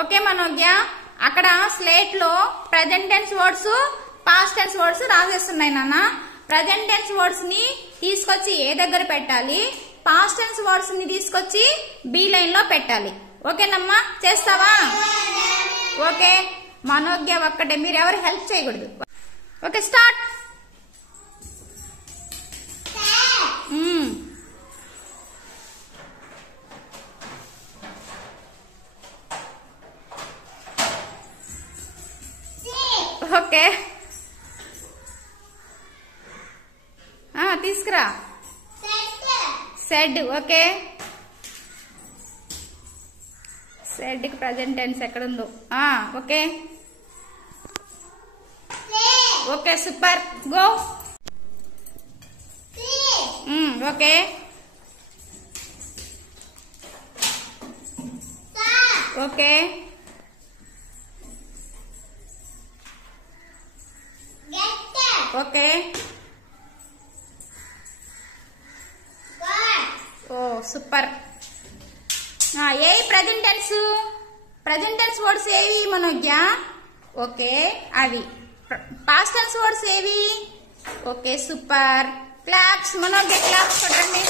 Okay మనోజ్ఞ, అక్కడ slate లో present tense words past tense words రాసేస్తున్నాయి నాన్న. ప్రెజెంట్ టెన్స్ వర్డ్స్ ని తీసుకొచ్చి ఏ దగ్గర పెట్టాలి, పాస్ట్ టెన్స్ వర్డ్స్ ని తీసుకొచ్చి బి లైన్ లో పెట్టాలి. ఓకేనమ్మా, చేస్తావా? ఓకే మనోజ్ఞ ఒక్కటే, మీరు ఎవరు హెల్ప్ చేయకూడదు. Okay start. ఓకే తీసుకురా. సెడ్. ఓకే సెడ్ కి ప్రెజెంట్ టెన్స్ ఎక్కడుందో. Okay okay super, go. Okay okay okay oh super. ఏ present tense, present tense words ఏవి మనోజ్ఞ? ఓకే అవి. పాస్ట్ టెన్స్ వర్డ్స్ ఏవి? Okay super. Claps Manogna, claps కొట్టండి.